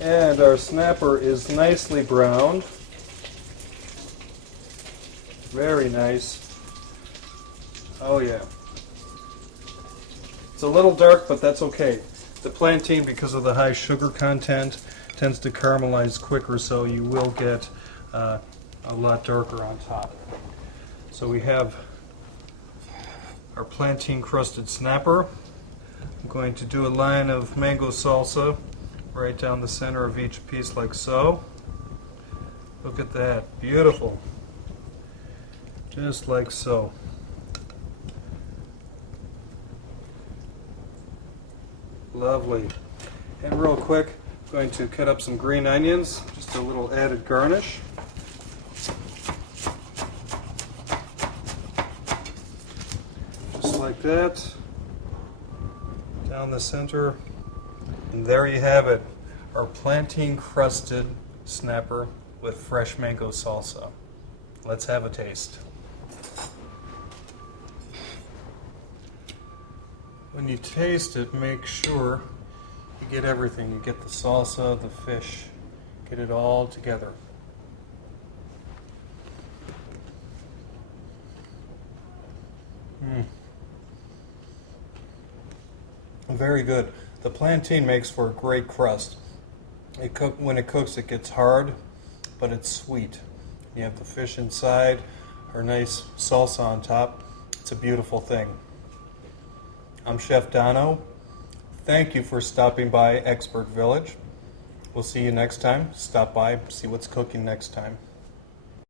And our snapper is nicely browned. Very nice. Oh yeah. It's a little dark, but that's okay. The plantain, because of the high sugar content, tends to caramelize quicker, so you will get a lot darker on top. So we have our plantain crusted snapper. I'm going to do a line of mango salsa right down the center of each piece like so. Look at that, beautiful. Just like so. Lovely. And real quick, I'm going to cut up some green onions, just a little added garnish. Just like that. Down the center. And there you have it, our plantain crusted snapper with fresh mango salsa. Let's have a taste. When you taste it, make sure you get everything. You get the salsa, the fish, get it all together. Very good. The plantain makes for a great crust. When it cooks, it gets hard, but it's sweet. You have the fish inside, our nice salsa on top. It's a beautiful thing. I'm Chef Dono. Thank you for stopping by Expert Village. We'll see you next time. Stop by, see what's cooking next time.